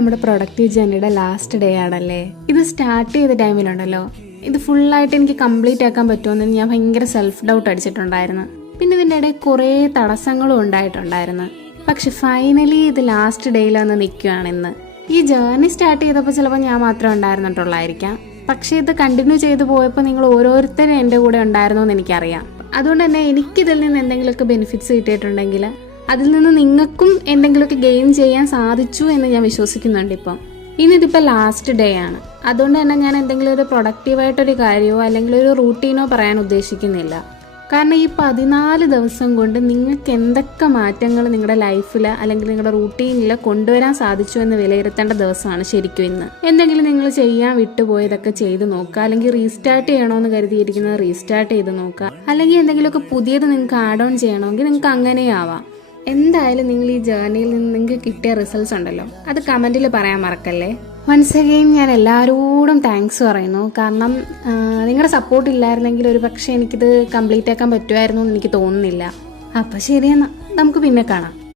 നമ്മുടെ productive ജേർണിയുടെ last day ആണല്ലേ. ഇത് സ്റ്റാർട്ട് ചെയ്ത ടൈമിലുണ്ടല്ലോ, ഇത് ഫുള്ളായിട്ട് എനിക്ക് കംപ്ലീറ്റ് ആക്കാൻ പറ്റുമെന്ന് ഞാൻ ഭയങ്കര സെൽഫ് ഡൗട്ട് അടിച്ചിട്ടുണ്ടായിരുന്നു. പിന്നെ ഇതിൻ്റെ ഇടയിൽ കുറേ തടസ്സങ്ങളും ഉണ്ടായിട്ടുണ്ടായിരുന്നു. പക്ഷെ ഫൈനലി ഇത് ലാസ്റ്റ് ഡേയിൽ വന്ന് നിൽക്കുകയാണിന്ന്. ഈ ജേർണി സ്റ്റാർട്ട് ചെയ്തപ്പോൾ ചിലപ്പോൾ ഞാൻ മാത്രമേ ഉണ്ടായിരുന്നിട്ടുള്ളായിരിക്കാം. പക്ഷേ ഇത് കണ്ടിന്യൂ ചെയ്ത് പോയപ്പോൾ നിങ്ങൾ ഓരോരുത്തരും എൻ്റെ കൂടെ ഉണ്ടായിരുന്നു എന്ന് എനിക്കറിയാം. അതുകൊണ്ട് തന്നെ എനിക്കിതിൽ നിന്ന് എന്തെങ്കിലുമൊക്കെ ബെനിഫിറ്റ്സ് കിട്ടിയിട്ടുണ്ടെങ്കിൽ അതിൽ നിന്ന് നിങ്ങൾക്കും എന്തെങ്കിലുമൊക്കെ ഗെയിൻ ചെയ്യാൻ സാധിച്ചു എന്ന് ഞാൻ വിശ്വസിക്കുന്നുണ്ട്. ഇന്നിതിപ്പോൾ ലാസ്റ്റ് ഡേ ആണ്. അതുകൊണ്ട് തന്നെ ഞാൻ എന്തെങ്കിലും ഒരു പ്രൊഡക്റ്റീവായിട്ടൊരു കാര്യമോ അല്ലെങ്കിൽ ഒരു റൂട്ടീനോ പറയാൻ ഉദ്ദേശിക്കുന്നില്ല. കാരണം ഈ 14 ദിവസം കൊണ്ട് നിങ്ങൾക്ക് എന്തൊക്കെ മാറ്റങ്ങൾ നിങ്ങളുടെ ലൈഫിൽ അല്ലെങ്കിൽ നിങ്ങളുടെ റൂട്ടീനിൽ കൊണ്ടുവരാൻ സാധിച്ചു എന്ന് വിലയിരുത്തേണ്ട ദിവസമാണ് ശരിക്കും ഇന്ന്. എന്തെങ്കിലും നിങ്ങൾ ചെയ്യാൻ വിട്ടുപോയതൊക്കെ ചെയ്ത് നോക്കുക, അല്ലെങ്കിൽ റീസ്റ്റാർട്ട് ചെയ്യണമെന്ന് കരുതിയിരിക്കുന്നത് റീസ്റ്റാർട്ട് ചെയ്ത് നോക്കുക, അല്ലെങ്കിൽ എന്തെങ്കിലുമൊക്കെ പുതിയത് നിങ്ങൾക്ക് ആഡ് ഓൺ ചെയ്യണമെങ്കിൽ നിങ്ങൾക്ക് അങ്ങനെയും ആവാം. എന്തായാലും നിങ്ങൾ ഈ ജേർണിയിൽ നിന്ന് നിങ്ങൾക്ക് കിട്ടിയ റിസൾട്ട്സ് ഉണ്ടല്ലോ, അത് കമൻറ്റിൽ പറയാൻ മറക്കല്ലേ. വൺസ് അഗെയിൻ ഞാൻ എല്ലാവരോടും താങ്ക്സ് പറയുന്നു. കാരണം നിങ്ങളുടെ സപ്പോർട്ട് ഇല്ലായിരുന്നെങ്കിൽ ഒരു പക്ഷേ എനിക്കിത് കംപ്ലീറ്റ് ആക്കാൻ പറ്റുമായിരുന്നു എന്ന് എനിക്ക് തോന്നുന്നില്ല. അപ്പോൾ ശരിയെന്നാ, നമുക്ക് പിന്നെ കാണാം.